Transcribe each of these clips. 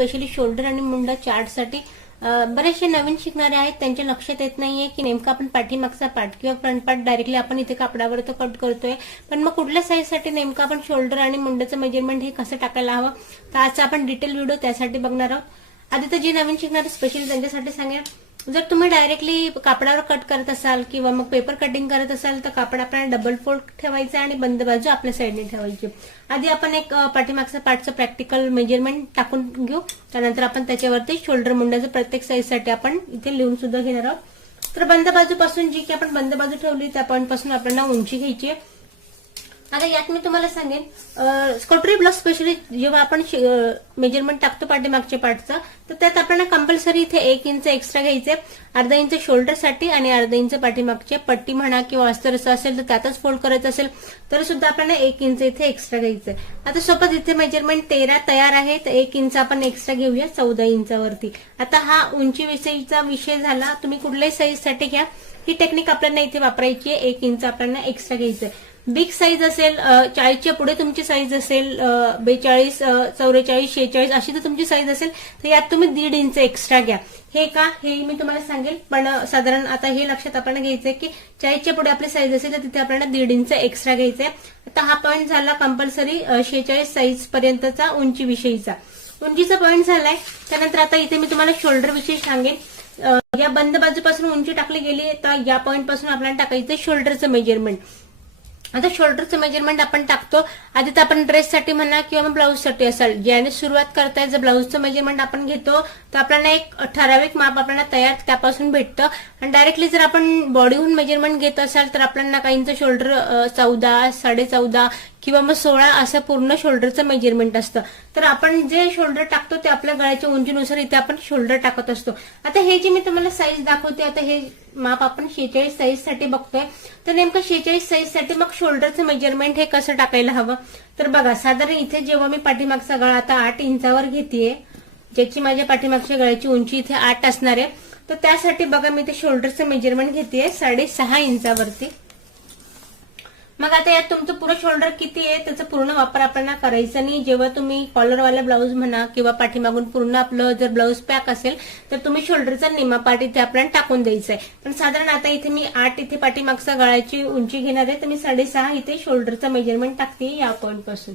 Specially shoulder आणि मुंडा चार्टसाठी बरेचसे नवीन शिकणारे आहेत, त्यांच्या लक्षात येत नाहीये की नेमकं आपण पाठीमागचा पार्ट किंवा फ्रंट पार्ट डायरेक्टली आपण इथे कापडावर तर कट करतोय, पण मग कुठल्या साईजसाठी नेमकं आपण शोल्डर आणि मुंड्याचं मेजरमेंट हे कसं टाकायला हवं, तर आजचा आपण डिटेल व्हिडिओ त्यासाठी बघणार आहोत। आधी तर जे नवीन शिकणारे स्पेशली त्यांच्यासाठी सांगेन, जर तुम्ही डायरेक्टली कापडावर कट करत असाल किंवा मग पेपर कटिंग करत असाल तर कापड आपल्याला डबल फोल्ड ठेवायचं आणि बंद बाजू आपल्या साईडने ठेवायची। आधी आपण एक पाठीमागचा पार्टचं प्रॅक्टिकल मेजरमेंट टाकून घेऊ, त्यानंतर आपण त्याच्यावरती शोल्डर मुंड्याचं प्रत्येक साईजसाठी आपण इथे लिहून सुद्धा घेणार आहोत। तर बंद बाजूपासून जी की आपण बंद बाजू ठेवली त्या पॉईंट पासून आपल्याला उंची घ्यायची आहे। आता यात मी तुम्हाला सांगेन, कटोरी ब्लाउज स्पेशली जेव्हा आपण मेजरमेंट टाकतो पाठीमागच्या पार्टचा, तर त्यात आपल्याला कंपल्सरी इथे 1 इंच एक्स्ट्रा घ्यायचे, अर्धा इंच शोल्डरसाठी आणि अर्धा इंच पाठीमागचे पट्टी म्हणा किंवा अस्तर असं असेल तर त्यातच फोल्ड करायचं असेल तर सुद्धा आपल्याला 1 इंच इथे एक्स्ट्रा घ्यायचंय। आता सोबत इथे मेजरमेंट 13 तयार आहे, तर 1 इंच आपण एक्स्ट्रा घेऊया 14 इंचावरती। आता हा उंची विषयीचा विषय झाला, तुम्ही कुठल्याही साईजसाठी घ्या, ही टेक्निक आपल्याला इथे वापरायची आहे। 1 इंच आपल्याला एक्स्ट्रा घ्यायचंय। बिग साईज असेल, 40च्या पुढे तुमची साईज असेल, 42, 44, 46 अशी जर तुमची साईज असेल तर यात तुम्ही 1.5 इंच एक्स्ट्रा घ्या। हे का हे मी तुम्हाला सांगेल, पण साधारण आता हे लक्षात आपल्याला घ्यायचंय की 40च्या पुढे आपली साईज असेल तर तिथे आपल्याला 1.5 इंच एक्स्ट्रा घ्यायचंय। आता हा पॉईंट झाला कंपल्सरी 46 साईज पर्यंतचा उंची विषयीचा, उंचीचा पॉईंट झालाय। त्यानंतर आता इथे मी तुम्हाला शोल्डर विषयी सांगेन। या बंद बाजूपासून उंची टाकली गेली तर या पॉईंट पासून आपल्याला टाकायचं शोल्डरचं मेजरमेंट। आता शोल्डरचं मेजरमेंट आपण टाकतो, आधी तर आपण ड्रेससाठी म्हणा किंवा मग ब्लाऊजसाठी असेल ज्याने सुरुवात करताय, जर ब्लाऊजचं मेजरमेंट आपण घेतो तर आपल्याला एक ठराविक माप आपल्याला तयार त्यापासून भेटतं, आणि डायरेक्टली जर आपण बॉडीहून मेजरमेंट घेत असाल तर आपल्याला काहींचं शोल्डर 14, 14.5 किंवा मग 16 असं पूर्ण शोल्डरचं मेजरमेंट असतं। तर आपण जे शोल्डर टाकतो ते आपल्या गळ्याच्या उंचीनुसार इथे आपण शोल्डर टाकत असतो। आता हे जे मी तुम्हाला साईज दाखवते, आता हे माप आपण 46 साईज साठी बघतोय, तर नेमकं 46 साईज साठी मग शोल्डरचं मेजरमेंट हे कसं टाकायला हवं, तर बघा साधारण इथे जेव्हा मी पाठीमागचा गळा आता 8 इंचावर घेतेय, ज्याची माझ्या पाठीमागच्या गळ्याची उंची इथे 8 असणार आहे, तर त्यासाठी बघा मी ते शोल्डरचं मेजरमेंट घेतेय 6.5 इंचावरती। मग आता यात तुमचं पुरं शोल्डर किती आहे त्याचा पूर्ण वापर आपल्याला करायचा नाही। जेव्हा तुम्ही कॉलरवाला ब्लाऊज म्हणा किंवा पाठीमागून पूर्ण आपलं जर ब्लाऊज पॅक असेल तर तुम्ही शोल्डरचा निम्मा पार्ट इथे आपल्याला टाकून द्यायचा आहे। पण साधारण आता इथे मी 8 इथे पाठीमागचा गळ्याची उंची घेणार आहे, तर मी 6.5 इथे शोल्डरचा मेजरमेंट टाकते या पॉईंट पासून।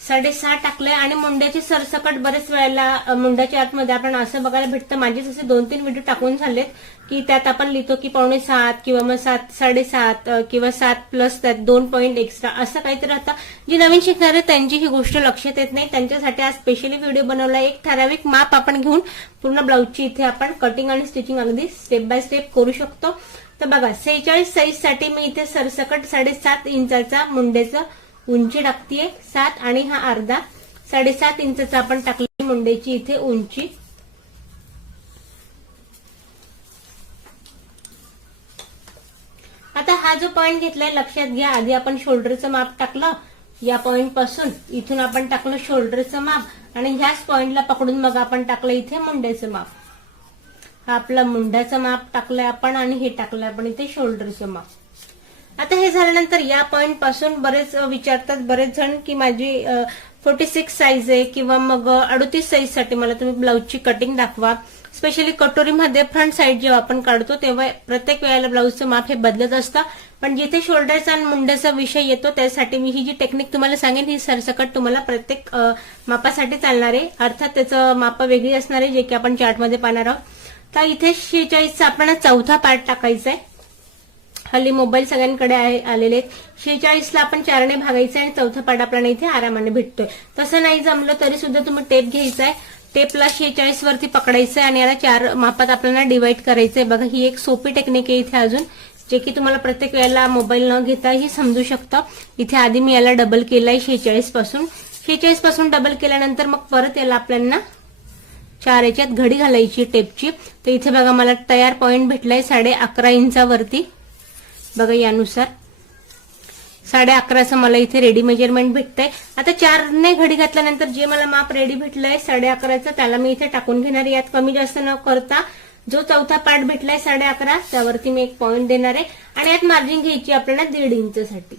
6.5 टाकलंय आणि मुंड्याची सरसकट बरेच वेळेला मुंड्याच्या आतमध्ये आपण असं बघायला भेटतं, माझेच असे 2-3 व्हिडिओ टाकून झालेत की त्यात आपण लिहितो की 6.25 किंवा मग 7, 7.5 किंवा 7 प्लस त्यात 2 पॉईंट एक्स्ट्रा असं काहीतरी। आता जी नवीन शिकणारे त्यांची ही गोष्ट लक्षात येत नाही, त्यांच्यासाठी आज स्पेशली व्हिडिओ बनवला। एक ठराविक माप आपण घेऊन पूर्ण ब्लाऊजची इथे आपण कटिंग आणि स्टिचिंग अगदी स्टेप बाय स्टेप करू शकतो। तर बघा 46 साईज साठी मी इथे सरसकट 7.5 इंचाचा मुंड्याचं उंची टाकतीये 7 आणि हा अर्धा 7.5 इंचचा आपण टाकली मुंड्याची इथे उंची। आता हा जो पॉईंट घेतलाय लक्षात घ्या, आधी आपण शोल्डरचं माप टाकलं या पॉईंट पासून, इथून आपण टाकलं शोल्डरचं माप आणि ह्याच पॉईंटला पकडून मग आपण टाकलं इथे मुंड्याचं माप। हा आपला मुंड्याचं माप टाकलंय आपण आणि हे टाकलंय आपण इथे शोल्डरचं माप। आता हे झाल्यानंतर या पॉईंट पासून बरेच विचारतात बरेच जण की माझी 46 साईज आहे किंवा मग 38 साईज साठी मला तुम्ही ब्लाऊजची कटिंग दाखवा। स्पेशली कटोरीमध्ये फ्रंट साईड जेव्हा आपण काढतो तेव्हा प्रत्येक वेळेला ब्लाऊजचं माप हे बदलत असतं, पण जिथे शोल्डरचा आणि मुंड्याचा विषय येतो त्यासाठी मी ही जी टेक्निक तुम्हाला सांगेन ही सरसकट तुम्हाला प्रत्येक मापासाठी चालणार आहे, अर्थात त्याचं माप वेगळी असणार आहे जे की आपण चार्टमध्ये पाहणार आहोत। तर इथे 46चा आपल्याला चौथा पार्ट टाकायचा आहे। हल्ली मोबाईल सगळ्यांकडे आलेले आहेत, 46ला आपण 4ने भागायचं आणि चौथा पार्ट आपल्याला इथे आरामाने भेटतोय। तसं नाही जमलं तरी सुद्धा तुम्ही टेप घ्यायचाय, टेपला 46 वरती पकडायचंय आणि याला 4 मापात आपल्याला डिवाइड करायचंय। बघा ही एक सोपी टेक्निक आहे इथे अजून, जे की तुम्हाला प्रत्येक वेळेला मोबाईल न घेता ही समजू शकतं। इथे आधी मी याला डबल केलाय 46 पासून डबल केल्यानंतर मग परत याला आपल्याला 4 याच्यात घडी घालायची टेपची। तर इथे बघा मला तयार पॉईंट भेटलाय 11.5 इंचावरती। बघा यानुसार 11.5चं मला इथे रेडी मेजरमेंट भेटतंय। आता 4ने घडी घातल्यानंतर जे मला माप रेडी भेटलंय 11.5चं त्याला मी इथे टाकून घेणार। यात कमी जास्त न करता जो चौथा पार्ट भेटलाय 11.5 त्यावरती मी एक पॉईंट देणार आहे आणि यात मार्जिन घ्यायची आपल्याला 1.5 इंचसाठी।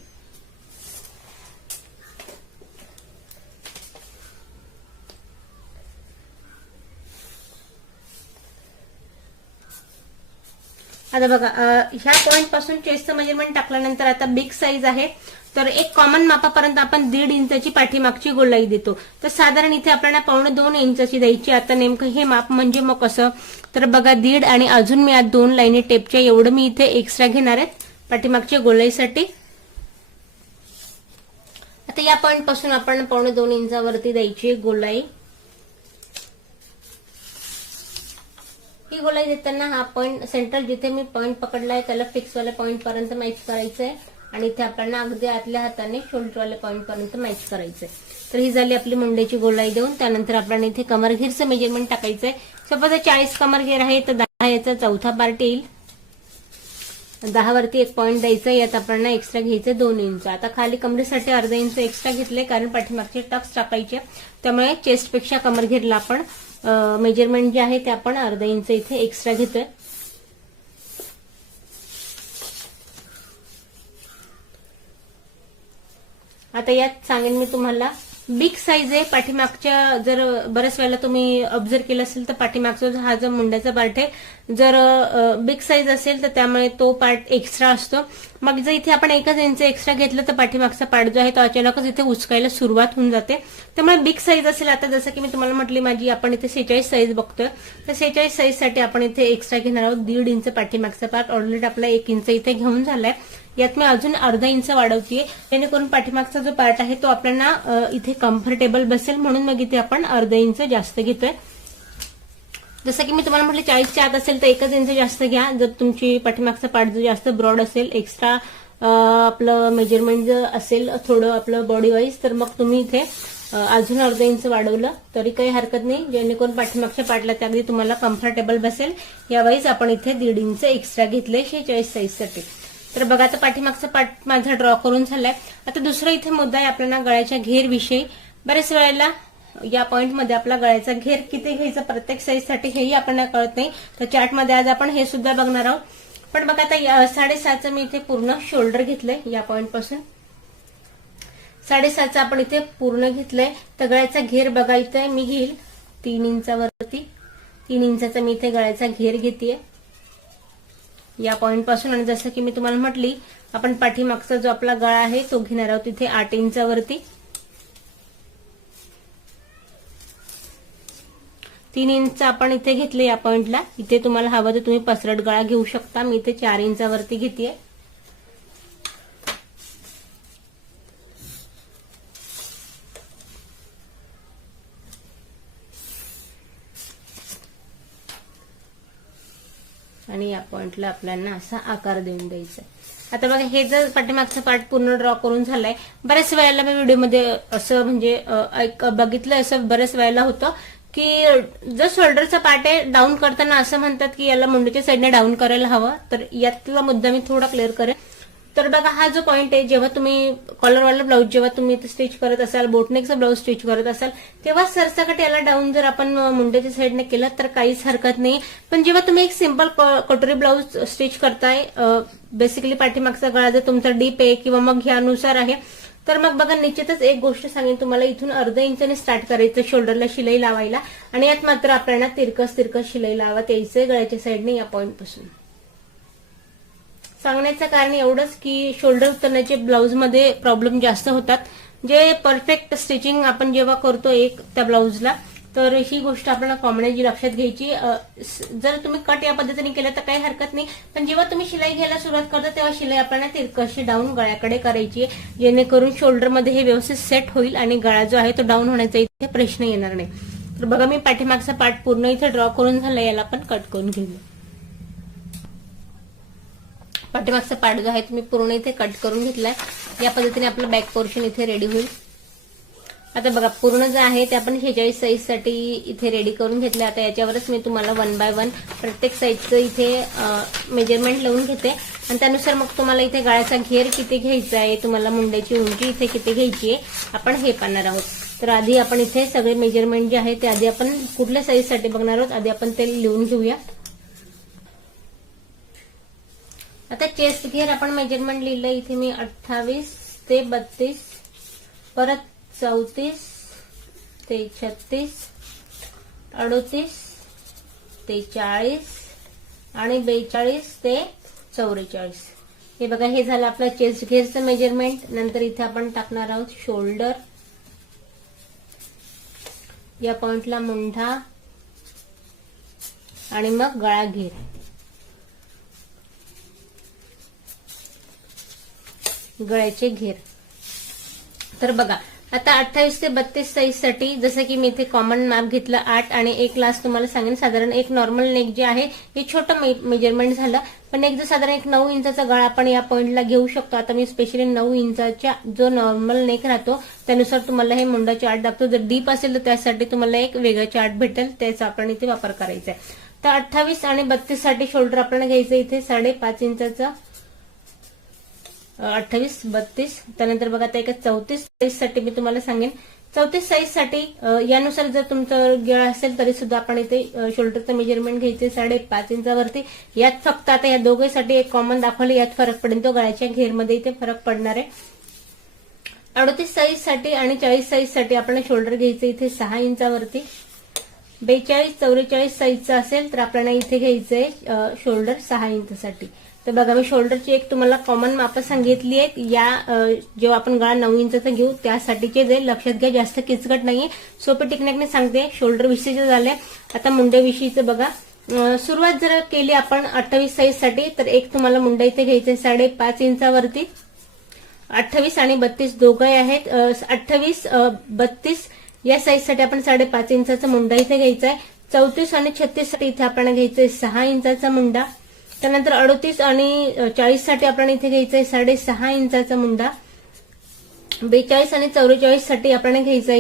आता बघा ह्या पॉइंट पासून चेस्टचं मेजरमेंट टाकल्यानंतर आता बिग साईज आहे, तर एक कॉमन मापापर्यंत आपण 1.5 इंचाची पाठीमागची गोलाई देतो. तर साधारण इथे आपल्याला 1.25 इंचाची द्यायची. आता नेमकं हे माप म्हणजे मग कसं, तर बघा 1.5 आणि अजून मी आज 2 लाईनी टेपच्या एवढं मी इथे एक्स्ट्रा घेणार आहे पाठीमागच्या गोलाईसाठी. आता या पॉइंट पासून आपण 1.25 इंचावरती द्यायची गोलाई. ही गोलाई देताना हा पॉइंट सेंट्रल जिथे मी पॉइंट पकडलाय त्याला फिक्सवाल्या पॉइंट पर्यंत मॅच करायचंय आणि इथे आपल्याला अगदी आतल्या हाताने शोल्डरवाल्या पॉइंट पर्यंत मॅच करायचंय. तर ही झाली आपली मुंड्याची गोलाई देऊन. त्यानंतर आपल्याला इथे कमरघेरचं मेजरमेंट टाकायचंय. सपोज 40 कमरघेर आहे तर 10 याचा चौथा पार्ट येईल. 10 वरती एक पॉइंट द्यायचा. यात आपल्याला एक्स्ट्रा घ्यायचं 2 इंच. आता खाली कमरेसाठी अर्धा इंच एक्स्ट्रा घेतले कारण पाठीमागचे टक्स टाकायचे, त्यामुळे चेस्टपेक्षा कमरघेरला आपण मेजरमेंट जे आहे ते आपण अर्धा इंच इथे एक्स्ट्रा घेतोय. आता यात सांगेन मी तुम्हाला बिग साईज आहे पाठीमागच्या. जर बऱ्याच वेळेला तुम्ही ऑब्झर्व केलं असेल तर पाठीमागचा हा जो मुंड्याचा पार्ट आहे जर बिग साईज असेल तर त्यामुळे तो पार्ट एक्स्ट्रा असतो. मग जर इथे आपण 1 इंच एक्स्ट्रा घेतलं तर पाठीमागचा पार्ट जो आहे तो अचानकच इथे उचकायला सुरुवात होऊन जाते. त्यामुळे बिग साईज असेल, आता जसं की मी तुम्हाला म्हटली माझी आपण इथे 46 साईज बघतोय, तर 46 साईज साठी आपण इथे एक्स्ट्रा घेणार आहोत 1.5 इंच पाठीमागचा पार्ट. ऑलरेडी आपला 1 इंच इथे घेऊन झालाय. यात मी अजून अर्धा इंच वाढवतीये जेणेकरून पाठीमागचा जो पार्ट आहे तो आपल्याला इथे कम्फर्टेबल बसेल, म्हणून मग इथे आपण अर्धा इंच जास्त घेतोय. जसं की मी तुम्हाला म्हटलं 40च्या आत असेल तर 1 इंच जास्त घ्या. जर तुमची पाठीमागचा पार्ट जो जास्त ब्रॉड असेल, एक्स्ट्रा आपलं मेजरमेंट जर असेल थोडं आपलं बॉडी वाईज, तर मग तुम्ही इथे अजून अर्धा इंच वाढवलं तरी काही हरकत नाही, जेणेकरून पाठीमागच्या पार्टला अगदी तुम्हाला कम्फर्टेबल बसेल. यावाईज आपण इथे 1.5 इंच एक्स्ट्रा घेतले 46 साईजसाठी. तर बघा आता पाठीमागचा पार्ट माझा ड्रॉ करून झालाय. आता दुसरा इथे मुद्दा आहे आपल्याला गळ्याच्या घेर विषयी. बरेच वेळेला या पॉइंटमध्ये आपला गळ्याचा घेर किती घ्यायचा प्रत्येक साईजसाठी हेही आपल्याला कळत नाही, तर चार्टमध्ये आज आपण हे सुद्धा बघणार आहोत. पण बघा आता 7.5चं मी इथे पूर्ण शोल्डर घेतलंय. या पॉइंट पासून 7.5चं आपण इथे पूर्ण घेतलंय. तर गळ्याचा घेर बघायचंय मी घेईल 3 इंचावरती. 3 इंचाचा मी इथे गळ्याचा घेर घेतेय या पॉइंट पासून. आणि जसं की मी तुम्हाला म्हटली आपण पाठीमागचा जो आपला गळा आहे तो घेणार आहोत इथे 8 इंचावरती. 3 इंच आपण इथे घेतले या पॉइंटला. इथे तुम्हाला हवं तर तुम्ही पसरट गळा घेऊ शकता. मी इथे 4 इंचावरती घेतेय. आणि या पॉइंटला आपल्याला असा आकार देऊन द्यायचा. आता बघा हे जर पाठीमागचा पार्ट पूर्ण ड्रॉ करून झालाय. बऱ्याच वेळेला मी व्हिडिओमध्ये असं म्हणजे बघितलं, असं बऱ्याच वेळेला होतं की जर शोल्डरचा पार्ट आहे डाऊन करताना असं म्हणतात की याला मुंडीच्या साईडने डाऊन करायला हवं. तर यातला मुद्दा मी थोडा क्लिअर करेन. तर बघा हा जो पॉइंट आहे, जेव्हा तुम्ही कॉलरवाला ब्लाऊज जेव्हा तुम्ही स्टिच करत असाल, बोटनेकचा ब्लाऊज स्टिच करत असाल, तेव्हा सरसकट याला डाऊन जर आपण मुंड्याच्या साईडने केलं तर काहीच हरकत नाही. पण जेव्हा तुम्ही एक सिंपल कटोरी ब्लाऊज स्टिच करताय, बेसिकली पाठीमागचा गळा जर तुमचा डीप आहे किंवा मग ह्यानुसार आहे, तर मग बघा निश्चितच एक गोष्ट सांगेन तुम्हाला, इथून अर्धा इंचाने स्टार्ट करायचं शोल्डरला शिलाई लावायला. आणि यात मात्र आपल्याला तिरकस शिलाई लावा यायचंय गळ्याच्या साईडने या पॉइंट पासून. सांगण्याचं कारण एवढंच की शोल्डर उतरण्याचे ब्लाऊज मध्ये प्रॉब्लेम जास्त होतात. जे परफेक्ट स्टिचिंग आपण जेव्हा करतो एक त्या ब्लाऊजला, तर ही गोष्ट आपल्याला कॉमन लक्षात घ्यायची. जर तुम्ही कट या पद्धतीने केलं तर काही हरकत नाही, पण जेव्हा तुम्ही शिलाई घ्यायला सुरुवात करता तेव्हा शिलाई आपल्याला तिरकशी डाऊन गळ्याकडे करायची आहे, जेणेकरून शोल्डरमध्ये हे व्यवस्थित सेट होईल आणि गळा जो आहे तो डाऊन होण्याचा इथे प्रश्न येणार नाही. तर बघा मी पाठीमागचा पार्ट पूर्ण इथे ड्रॉ करून झाला, याला पण कट करून घेऊया. पाठीमागचा पार्ट जो आहे तुम्ही पूर्ण इथे कट करून घेतलाय. या पद्धतीने आपलं बॅक पोर्शन इथे रेडी होईल. आता बघा पूर्ण जे आहे ते आपण 46 साईज साठी इथे रेडी करून घेतले. आता याच्यावरच मी तुम्हाला 1 बाय 1 प्रत्येक साईजचं इथे मेजरमेंट लावून घेते आणि त्यानुसार मग तुम्हाला इथे गळ्याचा घेर किती घ्यायचा आहे, तुम्हाला मुंड्याची उंची इथे किती घ्यायची आहे आपण हे पाहणार आहोत. तर आधी आपण इथे सगळे मेजरमेंट जे आहे ते आधी आपण कुठल्या साईज साठी बघणार आहोत, आधी आपण ते लिहून घेऊया. आता चेस्ट घेर आपण मेजरमेंट लिहिलं इथे मी 28 ते 32, परत 34 ते 36, 38 ते 40 आणि 42 ते 44. हे बघा, हे झालं आपलं चेस्ट घेरचं मेजरमेंट. नंतर इथे आपण टाकणार आहोत शोल्डर, या पॉइंटला मुंढा आणि मग गळा घेर. गळ्याचे घेर. तर बघा आता 28 ते 32 साईज साठी जसं की मी इथे कॉमन माप घेतलं 8 आणि एक लास्ट तुम्हाला सांगेन. साधारण एक नॉर्मल नेक जे आहे हे छोटं मेजरमेंट झालं, पण एक जर साधारण एक 9 इंचाचा गळा आपण या पॉइंटला घेऊ शकतो. आता मी स्पेशली 9 इंचाच्या जो नॉर्मल नेक राहतो त्यानुसार तुम्हाला हे मुंडा चार्ट दाखवतो. जर डीप असेल तर त्यासाठी तुम्हाला एक वेगळा चार्ट भेटेल, त्याचा आपण इथे वापर करायचा आहे. तर 28 आणि 32 साठी शोल्डर आपल्याला घ्यायचं इथे 5.5 इंचाचा. 28, 32. त्यानंतर बघा आता एक 34 साईज साठी मी तुम्हाला सांगेन. 34 साईज साठी यानुसार जर तुमचं गळा असेल तरी सुद्धा आपण इथे शोल्डरचं मेजरमेंट घ्यायचे 5.5 इंचावरती. यात फक्त आता या दोघांसाठी एक कॉमन दाखवले, यात फरक पडेल तो गळ्याच्या घेरमध्ये इथे फरक पडणार आहे. 38 साईज साठी आणि 40 साईज साठी आपण शोल्डर घ्यायचं इथे 6 इंचावरती. 42, 44 साईजचा असेल तर आपल्याला इथे घ्यायचंय शोल्डर 6 इंचसाठी. तर बघा मी शोल्डरची एक तुम्हाला कॉमन माप सांगितली आहेत. या जेव्हा आपण गळा 9 इंचाचा घेऊ त्यासाठीचे जे लक्षात घ्या, जास्त किचकट नाहीये, सोपे टेक्निकने सांगते. शोल्डर विषयीचे झाले. आता मुंड्याविषयीचं बघा. सुरुवात जर केली आपण 28 साईज साठी तर एक तुम्हाला मुंडा इथे घ्यायचं 5.5 इंचावरती. 28 आणि 32 दोघंही आहेत. 28, 32 या साईज साठी आपण 5.5 इंचाचा मुंडा इथे घ्यायचा आहे. 34 आणि 36 साठी इथे आपण घ्यायचंय 6 इंचाचा मुंडा. त्यानंतर 38 आणि 40 साठी आपण इथे घ्यायचंय 6.5 इंचाचा मुंडा. 42 आणि 44 साठी आपण घ्यायचा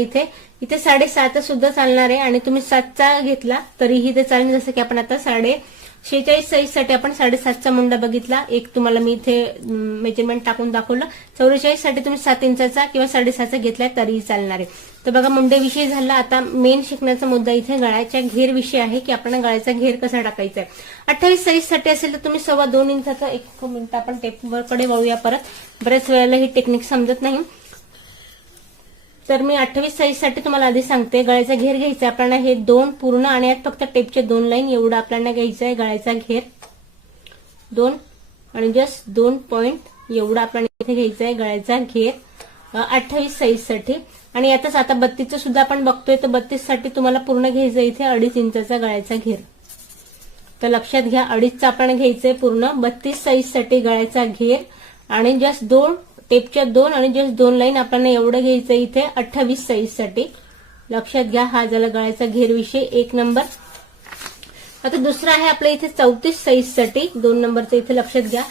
इथे 7.5 सुद्धा चालणार आहे आणि तुम्ही 7चा घेतला तरीही ते चालेल. जसं की आपण आता 46 साईज साठी आपण 7.5चा मुंडा बघितला, एक तुम्हाला मी इथे मेजरमेंट टाकून दाखवलं. 44 साठी तुम्ही 7 इंचाचा किंवा 6.5चा घेतलाय तरीही चालणार आहे. तर बघा मुंडेविषयी झाला. आता मेन शिकण्याचा मुद्दा इथे गळ्याच्या घेर विषय आहे की आपण गळ्याचा घेर कसा टाकायचा आहे. 28 साईज साठी असेल तर तुम्ही 2.25 इंचाचा. एक मिनिट आपण टेपकडे वळूया परत, बऱ्याच वेळेला ही टेक्निक समजत नाही. तर मी 28 साईज साठी तुम्हाला आधी सांगते. गळ्याचा घेर घ्यायचा आपल्याला हे 2 पूर्ण आणि यात फक्त टेपचे 2 लाईन एवढं आपल्याला घ्यायचं आहे. गळ्याचा घेर 2 आणि जस्ट 2 पॉइंट एवढा आपल्याला इथे घ्यायचा आहे गळ्याचा घेर 28 साईज साठी. आणि यातच आता 32 सुद्धा आपण बघतोय, तर 32 साठी तुम्हाला पूर्ण घ्यायचं इथे 2.5 इंचाचा गळ्याचा घेर. तर लक्षात घ्या 2.5चा आपण घ्यायचंय पूर्ण. 32 साईज साठी गळ्याचा घेर आणि जस्ट 2 टेपच्या 2 आणि जस्ट 2 लाईन आपल्याला एवढं घ्यायचं इथे 28 साईज साठी. लक्षात घ्या, हा झाला गळ्याचा घेर विषय 1 नंबर. आता दुसरा आहे आपल्या इथे 34 साईज साठी 2 नंबरचं इथे लक्षात घ्या.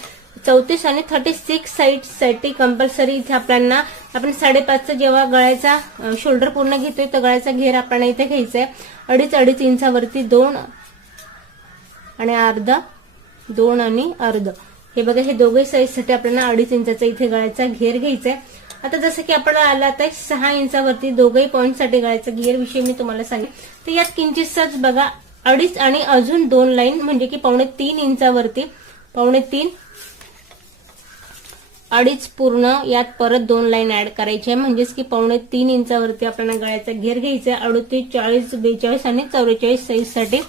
34 आणि 36 साईज साठी कंपल्सरी इथे आपल्याला आपण 5.5चा जेव्हा गळ्याचा शोल्डर पूर्ण घेतोय तर गळ्याचा घेर आपल्याला इथे घ्यायचा आहे 2.5 इंचावरती. 2 आणि अर्धा, 2 आणि अर्ध. हे बघा हे दोघे साईज साठी आपल्याला 2.5 इंचाचा इथे गळ्याचा घेर घ्यायचा आहे. आता जसं की आपण आला तर 6 इंचावरती दोघेही पॉइंट साठी गळ्याचा घेर विषयी मी तुम्हाला सांगेन. तर यात किंचितच बघा 2.5 आणि अजून 2 लाईन म्हणजे की 2.25 इंचावरती 2.25, 2.5 पूर्ण यात परत 2 लाईन ऍड करायची आहे म्हणजेच की 2.25 इंचावरती आपल्याला गळ्याचा घेर घ्यायचा आहे. 38, 40, 42 आणि 44 साईज साठी.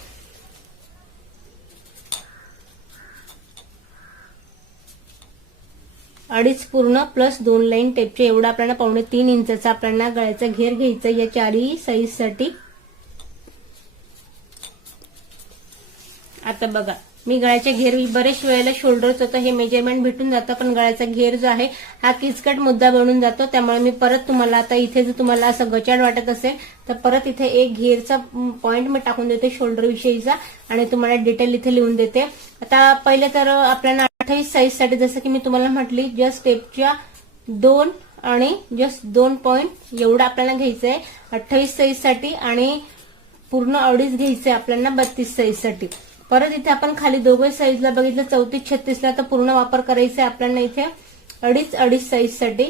अडीच पूर्ण प्लस 2 लाईन टेपचे एवढा आपल्याला 2.25 इंचाचा आपल्याला गळ्याचा घेर घ्यायचा या चारही साईज साठी. आता बघा मी गळ्याच्या घेर बरेच वेळेला शोल्डरचं तर हे मेजरमेंट भेटून जातं, पण गळ्याचा घेर जो आहे हा किचकट मुद्दा बनून जातो. त्यामुळे मी परत तुम्हाला आता इथे जर तुम्हाला असं गचाड वाटत असेल तर परत इथे एक घेरचा पॉइंट मी टाकून देते शोल्डर विषयीचा आणि तुम्हाला डिटेल इथे लिहून देते. आता पहिले तर आपल्याला 28 साईज साठी जसं की मी तुम्हाला म्हटली जस्ट टेपच्या 2 आणि जस्ट 2 पॉइंट एवढं आपल्याला घ्यायचं आहे 28 साईज साठी आणि पूर्ण 2.5 घ्यायचंय आपल्याला 32 साईज साठी. परत इथे आपण खाली दोघे साईजला बघितलं 34, 36ला तर पूर्ण वापर करायचा आहे आपल्याला इथे 2.5 साईज साठी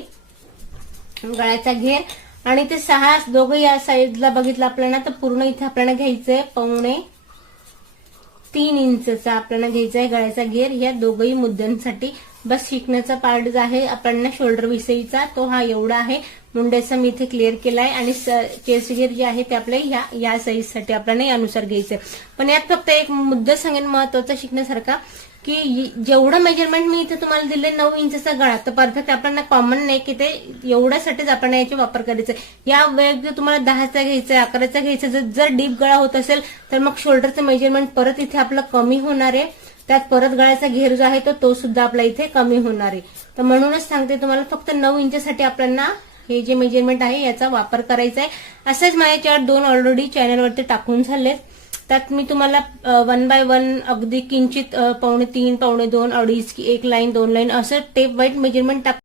गळ्याचा घेर. आणि ते 6 दोघे या साईजला बघितलं आपल्याला तर पूर्ण इथे आपल्याला घ्यायचंय 2.25 इंचचा आपल्याला घ्यायचा आहे गळ्याचा घेर या दोघही मुद्द्यांसाठी. बस शिकण्याचा पार्ट जो आहे आपल्याला शोल्डर विषयीचा तो हा एवढा आहे. मुंड्याचा मी इथे क्लिअर केलाय आणि चेस्ट घेर जे आहे ते आपल्या या साईजसाठी आपल्याला यानुसार घ्यायचंय. पण यात फक्त एक मुद्दा सांगेन महत्वाचा शिकण्यासारखा, की जेवढं मेजरमेंट मी इथे तुम्हाला दिले 9 इंचचा गळा, तर परफेक्ट आपल्याला कॉमन नाही की ते एवढ्यासाठीच आपण याचे वापर करायचा. या वेळेत जर तुम्हाला 10चा घ्यायचा, 11चा घ्यायचा, जर डीप गळा होत असेल तर मग शोल्डरचं मेजरमेंट परत इथे आपलं कमी होणार आहे. त्यात परत गळ्याचा घेर जो आहे तो सुद्धा आपला इथे कमी होणार आहे. तर म्हणूनच सांगते तुम्हाला फक्त 9 इंचसाठी आपल्याला हे जे मेजरमेंट आहे याचा वापर करायचा आहे. असंच माझ्या 2 ऑलरेडी चॅनलवरती टाकून झालेत. त्यात मी तुम्हाला 1 बाय 1 अगदी किंचित 1.3, 1.2, 2.5, 1 लाईन 2 लाईन असं टेप वाईज मेजरमेंट